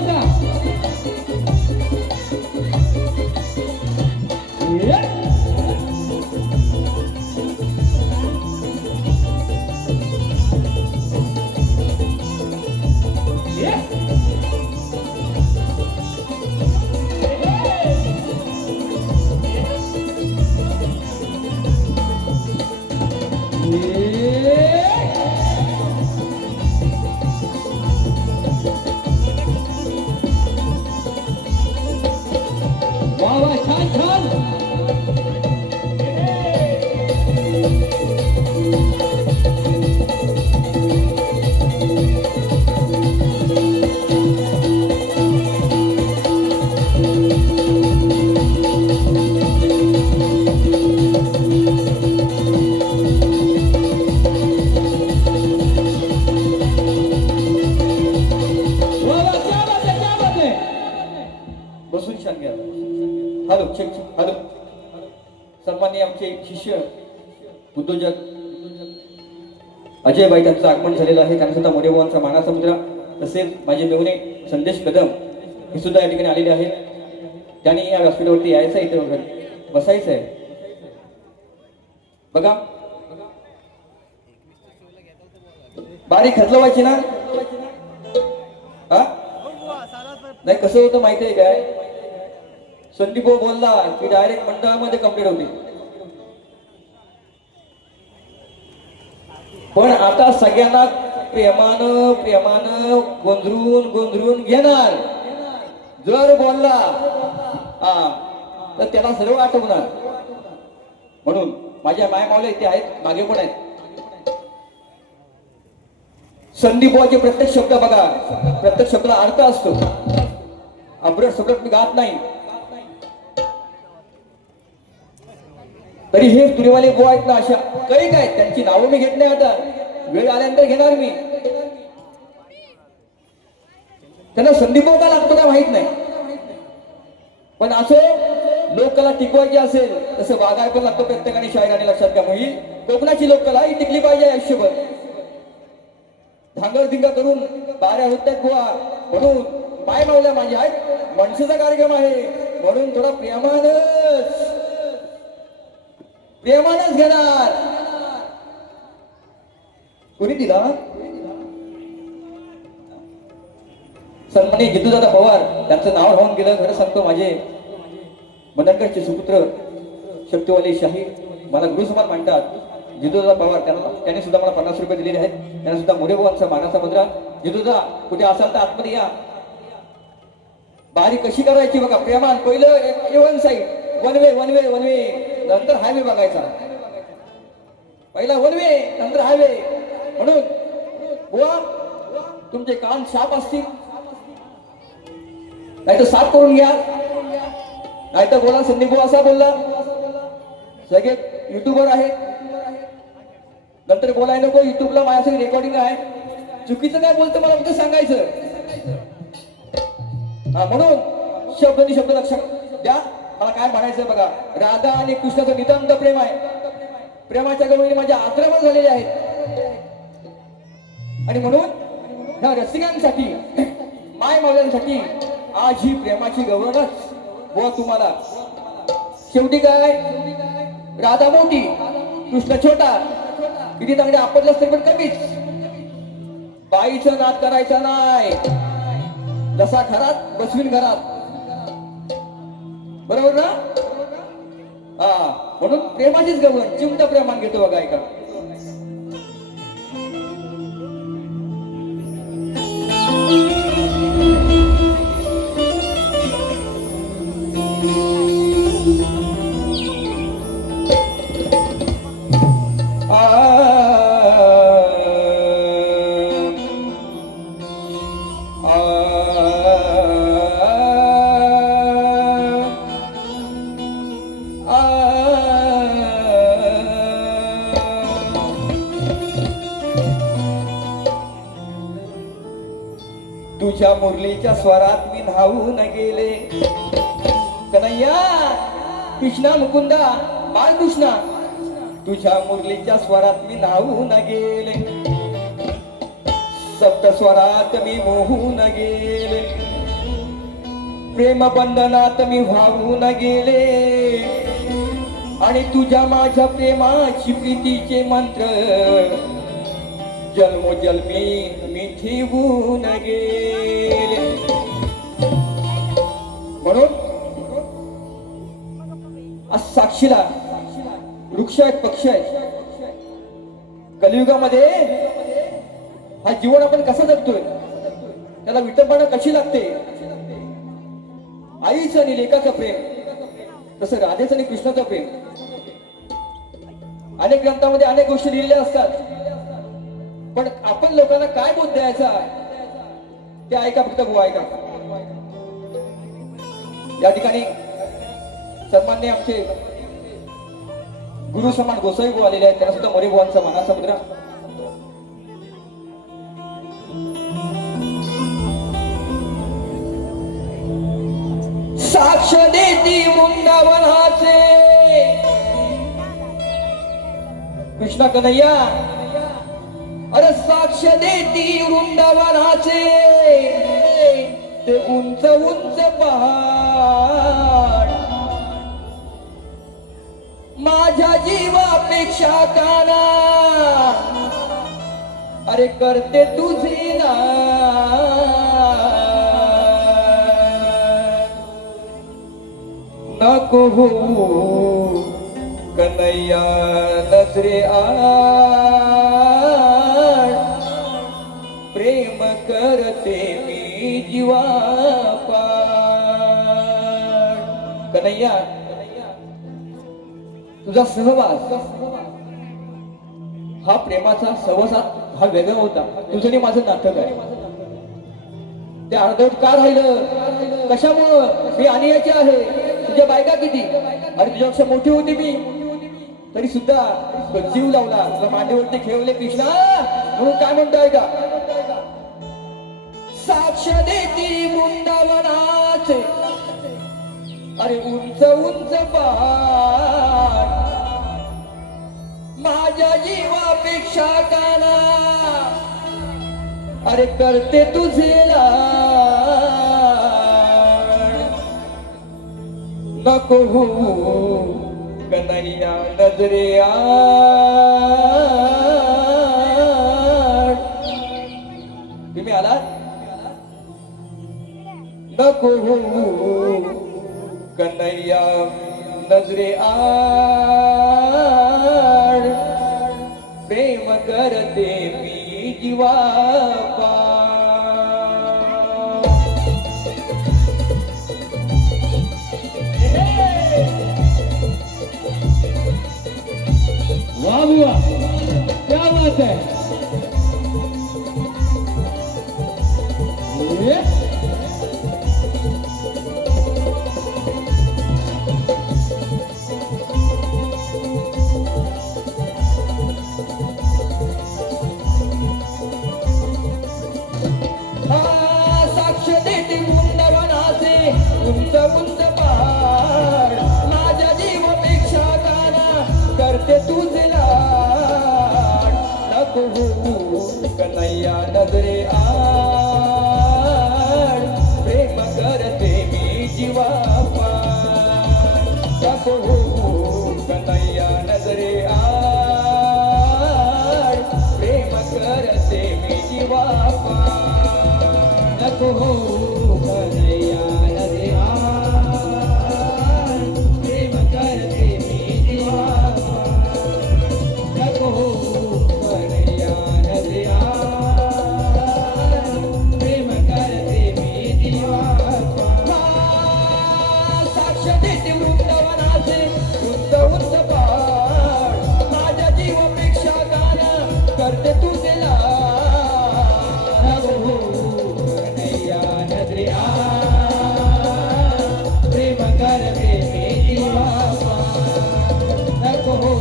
वाह वाह, छान छान. बसून छान घ्या. Hello check check. हॅलो. सन्माननीय आमचे शिष्य उद्योजक अजय बाई त्यांचं आगमन झालेलं आहे. त्यांचा मोठे भावांचा मानाचा मुद्रा, तसेच माझे मेहुणे संदेश कदम हे सुद्धा या ठिकाणी आलेले आहेत. त्यांनी या व्यासपीठावरती यायचं इथे वगैरे बसायचं आहे. बघा बारीक खतलवायची ना. हा नाही कसं होतं माहितीये काय, संदीप भाऊ बोलला की डायरेक्ट मंडळामध्ये कंप्लीट होती. पण आता सगळ्यांना प्रेमानं प्रेमानं गोंधळून घेणार. जर बोलला तर त्याला सर्व आठवणार. म्हणून माझ्या माय मावल्या इथे आहेत, मागे पण आहेत. संदीप बुवाचे प्रत्येक शब्द बघा, प्रत्येक शब्दाला अर्थ असतो. अब्रट सब्रट मी गात नाही. तरी हे तुरीवाले बुवा आहेत ना, अशा काही काय त्यांची नावं मी घेत नाही. आता वेळ आल्यानंतर घेणार मी. त्यांना संदीप बुवा का लागतो का माहित नाही, पण असं लोककला टिकवायची असेल तसं वागाय पण लागतो प्रत्येकाने. शायराने लक्षात घ्या, म्हणजे कोकणाची लोककला ही टिकली पाहिजे आयुष्यभर. धांगरधिंगा करून बाऱ्या होत्यात बुवा, म्हणून पाय मावल्या माझ्या आहेत. मनसेचा कार्यक्रम आहे म्हणून थोडा प्रेमानच घेणार. कोणी दिला सन्माननीय जितूदादा पवार, त्यांचं नाव राहून गेलं. खरं सांगतो, माझे मनंगडचे सुपुत्र शक्तिवाले शाही मला गुरुसमान मानतात. जितूदादा पवार, त्यांनी सुद्धा मला 50 रुपये दिलेले आहेत. त्यांना सुद्धा मोरेभावांचा मानाचा मुद्रा. जितूदा कुठे असाल तर आतमध्ये या. बारी कशी करायची बघा, प्रेमान. पहिलं वन साईड, वन वे नंतर हायवे बघायचा. पहिला वन वे नंतर हायवे. म्हणून बुवा तुमचे कान साफ असतील नाही तर साफ करून घ्या. नाही तर बोला संदीप बुवा असा बोलला. सगळे युट्यूबर आहेत, नंतर बोलाय नको. युट्यूबला माझ्यासाठी रेकॉर्डिंग आहे. चुकीचं काय बोलतं मला फक्त सांगायचं. म्हणून शब्द लक्षात द्या. मला काय म्हणायचं बघा, राधा आणि कृष्णाचं नितांत प्रेम आहे. प्रेमाच्या गवळणी माझ्या आक्रमण झालेले आहेत. आणि म्हणून ह्या रसिकांसाठी, माय मावल्यांसाठी आज ही प्रेमाची गवळणच बुवा तुम्हाला. शेवटी काय, राधा मोठी कृष्ण छोटा. किती चांगले आपटलं तरी पण कमीच. बाईचं नाद करायचा नाही. जसा घरात बसवीन घरात, बरोबर ना. म्हणून प्रेमाचीच गवळण चिमटा प्रेमान घेतो बघा. ऐका तुझ्या मुरलीच्या स्वरात मी न्हावून गेले. कन्हैया कृष्णा मुकुंदा बाळकृष्णा, तुझ्या मुरलीच्या स्वरात मी न्हावून गेले. सप्त स्वरात मी मोहून गेले. प्रेम बंधनात मी व्हावून गेले. आणि तुझ्या माझ्या प्रेमाची प्रीतीचे मंत्र जन्मोजन्मी मी ठेवून गेले. म्हणून आज साक्षीला वृक्ष आहेत, पक्ष आहेत. कलियुगामध्ये हा जीवन आपण कसा जगतोय, त्याला विटंबना कशी लागते. आईचं आणि लेकाचं प्रेम, तसं राधेचं आणि कृष्णाचं प्रेम. अनेक ग्रंथामध्ये अनेक गोष्टी लिहिलेल्या असतात, पण आपण लोकांना काय बोध द्यायचा ते ऐका. फक्त बुवा ऐका. या ठिकाणी सन्मान्य आमचे गुरु समान गोसाई बुवा आलेले आहेत. त्यांना सुद्धा मोरे बुवांचा मानाचा मुद्रा. साक्ष देती वृंदावनाचे कृष्ण कन्हैया. अरे साक्ष देती वृंदावनाचे करते उंच उंच पहाड माझ्या जीवापेक्षा काना अरे करते तुझी ना नको हो कन्हैया नजरे आड प्रेम करते मी जीवा पाड कन्हैया तुझा सहवास हा प्रेमाचा सहवासात हा वेगळा होता तुझं आणि माझं नाटक आहे ते अर्धवट का राहिलं कशामुळं मी आणण्याची आहे तुझ्या बायका किती अरे तुझ्यापेक्षा मोठी होती मी तरी सुद्धा तो जीव लावला तुला मांडीवरती खेळले कृष्णा म्हणून काय म्हणतोय का साक्ष देती वृंदावनाचे अरे उंच उंच पहाड माझ्या जीवापेक्षा काना अरे करते तुझे लाड नको हो कन्हैया नजरे आड तुम्ही आलात नको हो कन्हैया नजरे आड प्रेम करते मी जीवा वाह बुआ क्या बात है ये साक्ष देते वृंदावनाचे उंच उंच पहाड माझ्या जीवापेक्षा काना करते तुझे लाड नको हो कन्हैया नजरे आड प्रेम करते मी जीवा पाड नको हो कन्हैया नजरे आड प्रेम करते मी जीवा नको हो कन्हैया नजरे आड प्रेम करते मी जीवा नको हो कन्हैया नजरे आड प्रेम करते मी जीवा साक्ष देते वृंदावनाचे उंच उंच पहाड माझ्या जीवापेक्षा गाणं करते तुझे लाड नको हो कन्हैया नजरे आड प्रेम करते मी जीवा नको हो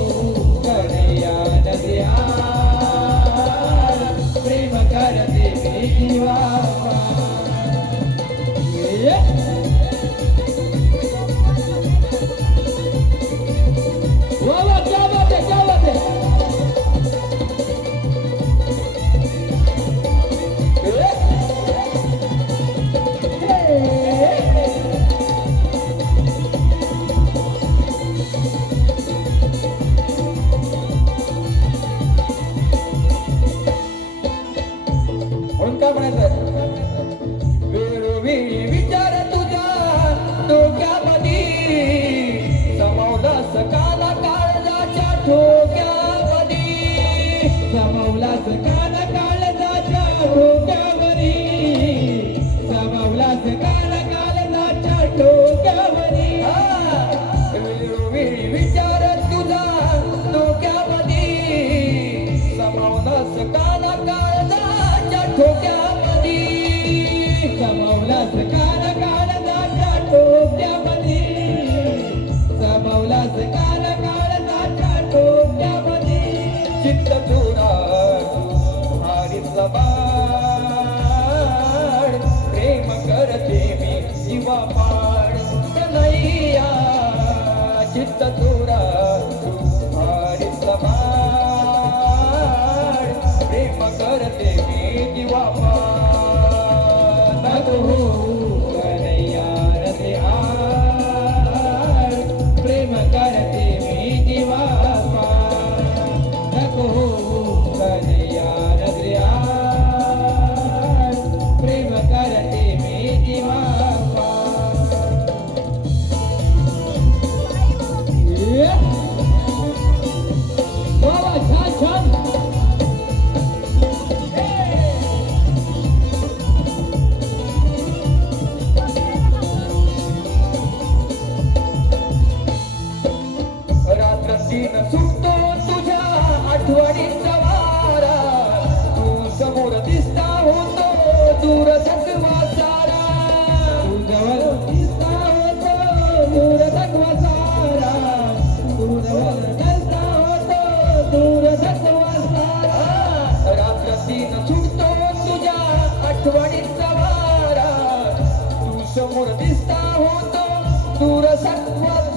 कन्हैया नजरे आड प्रेम करते मी जीवा वाह वाह क्या बात है क्या बात है म्हणून काय म्हणायचं वेळोवेळी विचार तुझ्या डोक्यामध्ये समावलास काना काळजाच्या ठोक्यामध्ये समावलास काना काळजाच्या ठोक्यावरी समावलास काना काळजाच्या ठोक्यावरी वेळोवेळी विचार तुझा डोक्यामध्ये समावलास काना काळजाच्या ठोक्यामध्ये समावलास काना काळजाच्या ठोक्यावरी समावलास काना काळजाच्या ठोक्यावरी चित्त चोरा हारीतला बाळ प्रेम करते मी जीवा पाड कन्हैया चित्त चोरा हारीतला बाळ प्रेम करते मी जीवा पाड नको हो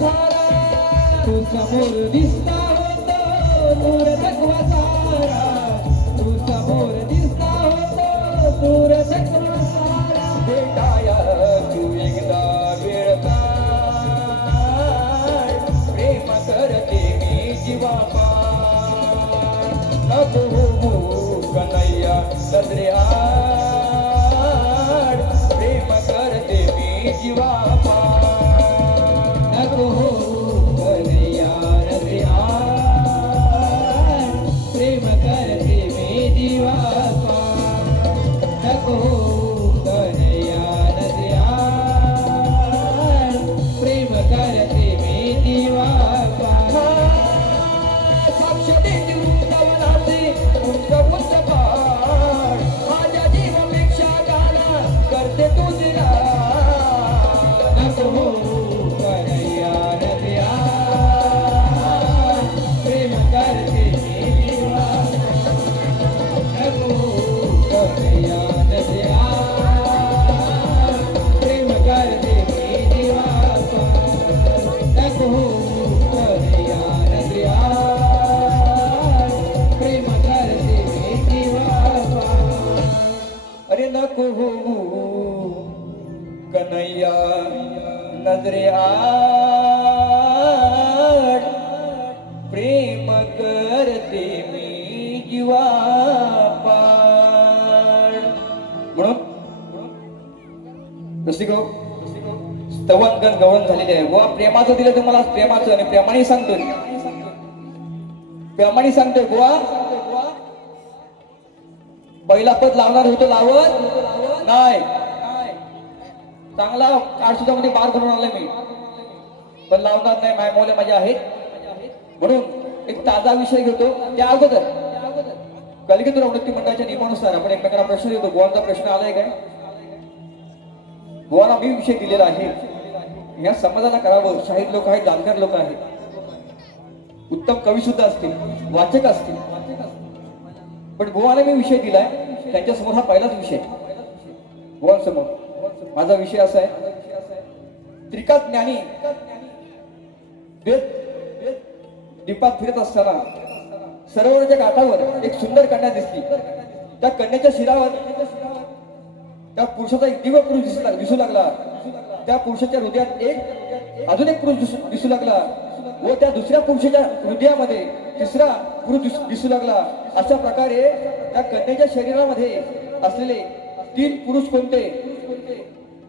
सारा तू समोर दिसता होतो दूर थकवा सारा तू समोर दिसता होतो दूर थकवा सारा भेटाया तू एकदा वेळ काढ प्रेम करते मी जीवा नको हो कन्हैया नजरे आड प्रेम करते मी जीवा नको हो कन्हैया नजरे आड प्रेम करते मी जीवा नको हो कन्हैया नजरे आड प्रेम करते मी जीवा साक्ष देती वृंदावनाचे उंच उंच पहाड माझ्या जीवापेक्षा गाणं करते तुझला नको हो कन्हैया नजरे आड प्रेम करते मी जीवा नको हो कन्हैया नजरे आड प्रेम करते मी जीवा नको हो कन्हैया नजरे आड प्रेम करते मी जीवा अरे नको हो कन्हैया नजरे आड प्रेम करते मी जीवा पाड म्हणून रसिको स्तवन गण गवन झालेले आहे बुवा प्रेमाचं दिलं तर मला प्रेमाचं आणि प्रेमाने सांगतोय बुवा पहिला पद लावणार होतो लावत नाही चांगला काळसुद्धा बार करून आलाय मी पण लावणार नाही माय मोले माझे आहेत म्हणून एक ताजा विषय घेतो त्या अगोदर कलिकेतूर आवृत्ती मंडळाच्या नियमानुसार आपण एकमेकांना प्रश्न देतो गोवांचा प्रश्न आलाय काय गोवाला मी विषय दिलेला आहे या समाजाला करावं शाहीर लोक आहेत जाणकार लोक आहेत उत्तम कवी सुद्धा असतील वाचक असतील पण गोवाला मी विषय दिलाय त्यांच्या समोर हा पहिलाच विषय गोवांसमोर माझा विषय असा आहे त्रिकात ज्ञानी दीपात फिरत असताना सरोवराच्या काठावर एक सुंदर कन्या दिसली त्या कन्याच्या शिरावर त्या पुरुषाचा एक दिव्य पुरुष दिसू लागला त्या पुरुषाच्या हृदयात एक अजून एक पुरुष दिसू लागला व त्या दुसऱ्या पुरुषाच्या हृदयामध्ये तिसरा पुरुष दिसू लागला अशा प्रकारे त्या कन्याच्या शरीरामध्ये असलेले 3 पुरुष कोणते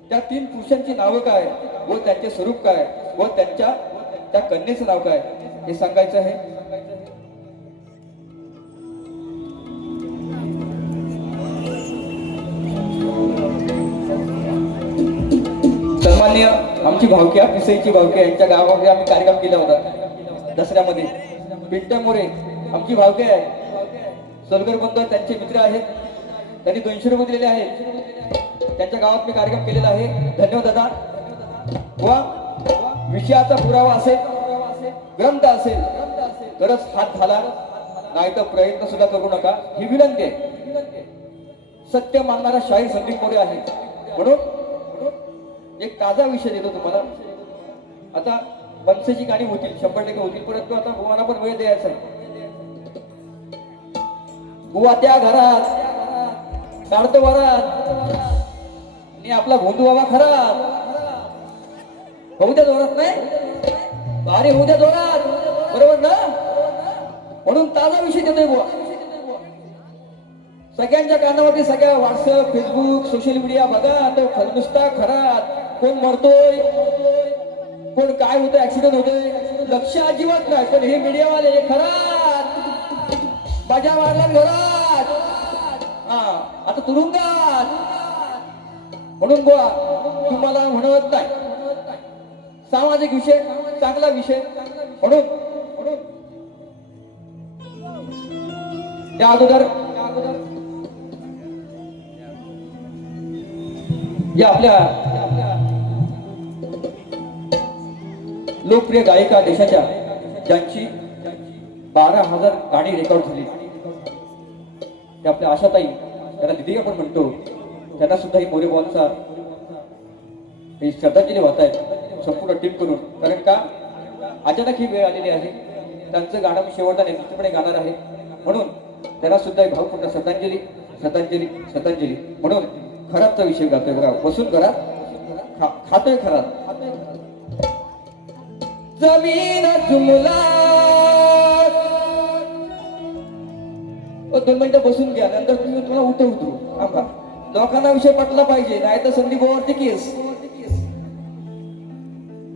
त्या 3 पुरुषांची नावं काय व त्यांचे स्वरूप काय व त्या कन्येचं नाव काय हे सांगायचं आहे सन्मान्य आमची भावक्या पिसईची भावक्या यांच्या गावामध्ये आम्ही कार्यक्रम केला होता दसऱ्यामध्ये पिंट्या मोरे आमची भावके आहे सलगर बंधू त्यांचे मित्र आहेत त्यांनी 200 रुपये दिलेले आहेत त्यांच्या गावात मी कार्यक्रम केलेला आहे धन्यवाद दादा वा विषयाचा पुरावा असेल ग्रंथ असेल तरच हात घाला नाही तर प्रयत्न सुद्धा करू नका ही विनंती आहे सत्य मानणारा शाहीर संदीप मोरे आहे म्हणून एक ताजा विषय देतो तुम्हाला आता बनसेची गाणी होतील 100% होतील परंतु आता बुवाला पण वेळ द्यायचा आहे बुवा त्या घरात काढतो वरात आणि आपला भोंदू बाबा खरात होऊ द्या जोरात नाही भारी होऊ द्या जोरात बरोबर ना म्हणून ताजा विषय देतोय बुवा सगळ्यांच्या कानावरती सगळ्या व्हॉट्सअप फेसबुक सोशल मीडिया बघा तो नुसता खरात कोण मरतोय कोण काय होतं ऍक्सिडेंट होतोय लक्ष अजिबात नाही पण हे मीडियावाले खरात बाजा मारला घरात हा आता तुरुंगात म्हणून बुवा तुम्हाला म्हणत नाही सामाजिक विषय चांगला विषय म्हणून त्या अगोदर या आपल्या लोकप्रिय गायिका देशाच्या ज्यांची 12,000 गाणी रेकॉर्ड झाली त्या आपल्या आशाताई त्यांना दिदी आपण म्हणतो त्यांना सुद्धा ही मोरेबावांचा श्रद्धांजली वाहत आहेत संपूर्ण टीम करून कारण का अचानक ही वेळ आलेली आहे. त्यांचं गाणं मी शेवटला निश्चितपणे गाणार आहे. म्हणून त्यांना सुद्धा एक भावपूर्ण श्रद्धांजली श्रद्धांजली श्रद्धांजली म्हणून खराबचा विषय गातोय बघा. बसून घरात खातोय खरात. जमीन जुमला 2 मिनिटं बसून घ्या. नंतर तुम्ही तुला उठवतो आंबा. लोकांना विषय पटला पाहिजे, नाही तर संदीप भाऊवरती केस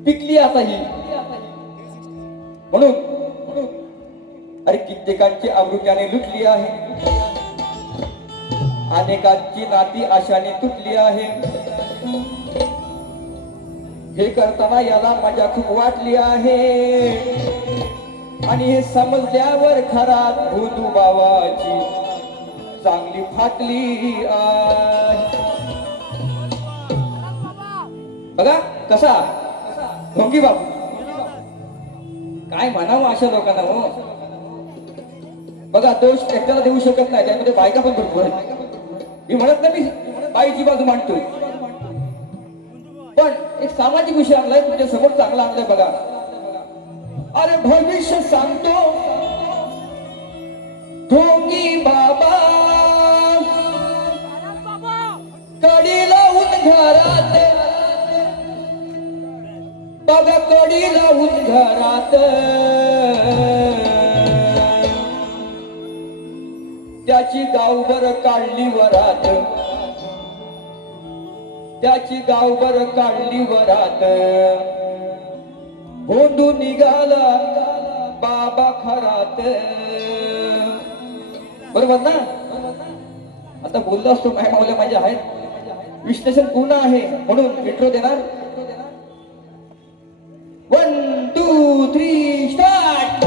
पिकली आता ही. म्हणून अरे कित्येकांची आवृत्त्याने लुटली आहे, अनेकांची नाती आशाने तुटली आहे. हे करताना याला मजा खूप वाटली आहे, आणि हे समजल्यावर खरात भूतू बाबाची चांगली फाटली आहे. बघा कसा ढोंगी बाबू. काय म्हणावं अशा लोकांना हो. बघा दोष एकट्याला देऊ शकत नाही, त्यामध्ये बायका पण भरपूर आहेत. मी म्हणत नाही मी बाईची बाजू मांडतोय, पण एक सामाजिक विषय आणलाय तुमच्या समोर, चांगला आणलाय बघा. अरे भविष्य सांगतो ढोंगी बाबा, कडी लावून घरात बघा, कडी लावून घरात त्याची गावभर काढली वरात, त्याची गावभर काढली वरात. भोंदू निघाला बाबा खरात. बरोबर ना. आता बोललो असतो काय मावल्या माझ्या आहेत, विश्लेषण पूर्ण आहे म्हणून इंट्रो देणार. 1 2 3 स्टार्ट.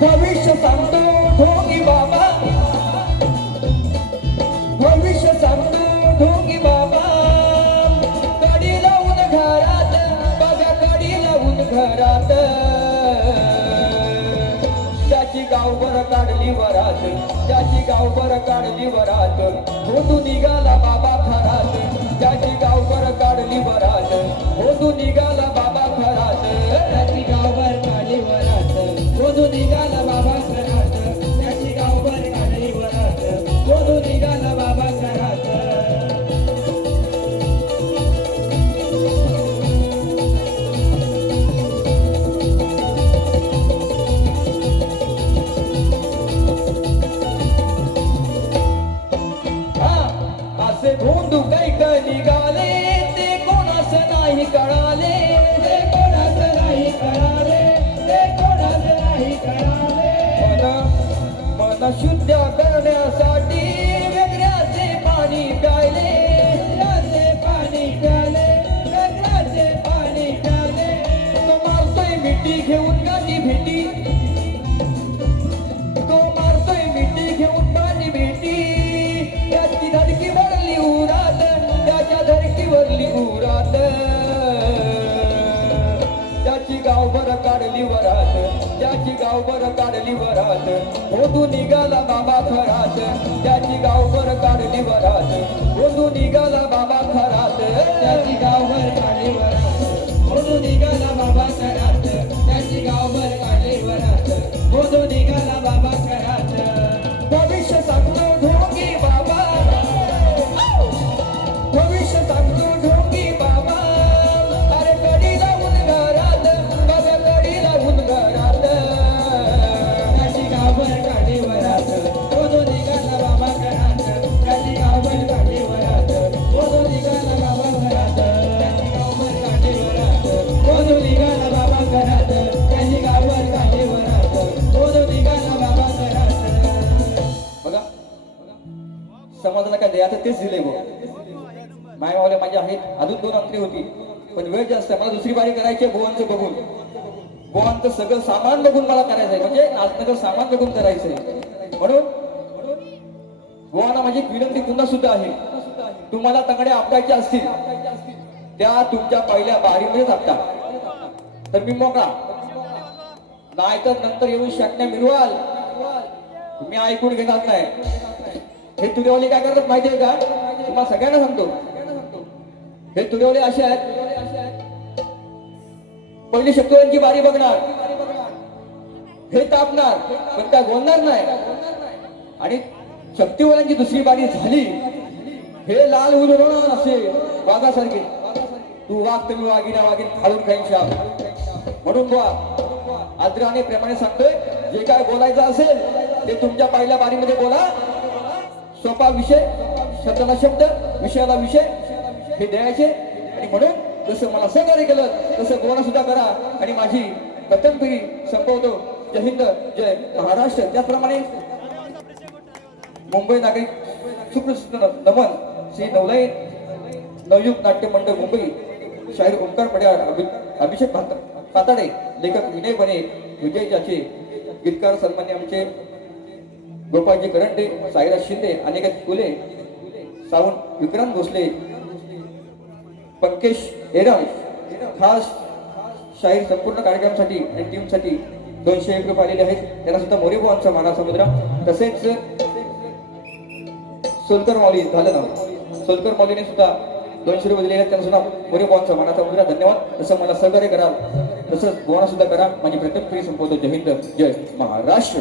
भविष्य सांगतो ढोंगी बाबा, भविष्य सांगतो ढोंगी बाबा, कडी लावून घरात बघा, कडी लावून घरात त्याची गावभर काढली वरात, त्याची गावभर काढली वरात. होतू निघाला बाबा खरात, त्याची गावभर काढली वरात. होतू निघाला बाबा खरात, त्याची गावभर काढली वरात. कोणू निघाला बाबा घरात, त्याची गावभर काढली वरात. कोणू निघाला बाबा घरात. असे भोंदू कैक निघाले, ते कोणास नाही कळाले, ते कोणास नाही कळाले, ते कोणास नाही कळाले. मन शुद्ध करण्यासाठी वेगळ्याचे पाणी प्यायले, वेगळ्याचे पाणी प्याले, वेगळ्याचे पाणी प्याले. तो मारतोय मिठी घेऊन गाठी भेटी, तो मारतोय मिठी घेऊन पाणी भेटी. त्याची धडकी भरली उरात, त्याच्या धडकी भरली उरात. त्याची गावभर काढली वरात, त्याची गावभर काढली वरात. होतू निघाला बाबा खरात, त्याची गावभर काढली वरात. होतू निघाला बाबा खरात, त्याची गावभर काढली वरात. कोणू निघाला बाबा घरात, त्याची गावभर काढली वरात. कोणू निघाला बाबा घरात. भविष्य सांगतो ढोंगी बाबा, भविष्य सांगतो ढोंगी बाबा. अरे कडी लावून घरात बघा, कडी लावून घरात. त्याची गावभर काढली वरात. कोणू निघाला बाबा घरात, त्याची गावभर काढली वरात. कोणू निघाला बाबा घरात, त्याची गावभर काढली वरात. कोणू निघाला बाबा घरात, त्याची गावभर काढली वरात. कोणू निघाला बाबा घरात. बघा समाजाला काय द्यायचं तेच दिले गो. मायवाले माझ्या आहेत, अजून 2 अंतरी होती पण वेळ जास्त आहे. मला दुसरी बारी करायची आहे बोवांचं बघून. बोवांचं सगळं सामान बघून मला करायचं आहे, म्हणजे नाचण्याचं सामान बघून करायचंय. म्हणून गोवाना माझी एक विनंती पुन्हा सुद्धा आहे, तुम्हाला तंगडे आपटायचे असतील त्या तुमच्या पहिल्या बारीमध्ये थांबतात तर मी मोकळा, नाही तर नंतर येऊन शटण्या मिरवाल, मी ऐकून घेणार नाही. हे तुरेवाले काय करतात माहितीये का, तुम्हाला सगळ्यांना सांगतो. हे तुरेवाले असे आहेत, पहिली शत्रूंची बारी बघणार, हे तापणार पण काय बोलणार नाही. आणि शक्तीवाल्यांची दुसरी बारी झाली, हे लाल उलवणार असे वाघासारखे, तू वाघ तुम्ही वाघिना वाघीन खालून खाईन शाम. म्हणून बुवा आदराने प्रेमाने सांगतोय, जे काय बोलायचं असेल ते तुमच्या पहिल्या बारीमध्ये बोला. सोपा विषय, शब्दाला शब्द, विषयाला विषय हे द्यायचे. आणि म्हणून जसं मला सहकार्य केलं तसं बोला सुद्धा करा. आणि माझी प्रथम पिढी संपवतो. जय हिंद, जय महाराष्ट्र. त्याचप्रमाणे मुंबई नागरिक सुप्रसिद्ध नमन श्री नवलाईन नवयुग नाट्य मंडळ मुंबई, शाहीर ओंकार पड्याळ, अभिषेक काताडे, लेखक विनय बने, विजय जाचे, गीतकार सन्मान्य आमचे गोपाळजी करंडे, साईराज शिंदे, अनिकेत फुले, सावंत विक्रांत भोसले, पंकेश एरळ, खास शाहीर संपूर्ण कार्यक्रमासाठी आणि टीमसाठी 201 रुपये आलेले आहेत. त्यांना सुद्धा मोरेभावांचा माना समुद्र. तसेच सोलकर माऊली झालं ना, सोलकर माऊलीने सुद्धा 200 रुपये दिलेले आहेत. त्यांना सुद्धा मोरेभावांचा माना समुद्र. धन्यवाद. तसं मला सहकार्य करा, तसंच गोवाना सुद्धा करा. माझी प्रत्येक पिढी संपवतो. जय हिंद, जय महाराष्ट्र.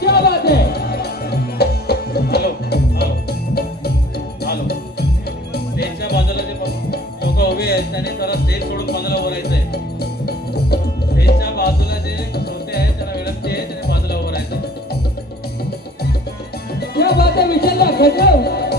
क्या बात है. हॅलो हॅलो हॅलो, स्टेजच्या बाजूला जे लोक उभे आहेत त्याने जरा स्टेज सोडून बाजूला उभं राहायचंय. स्टेजच्या बाजूला जे श्रोते आहेत त्यांना विनंती आहे त्याने बाजूला उभं राहायचंय. क्या बात है विशाल गजब.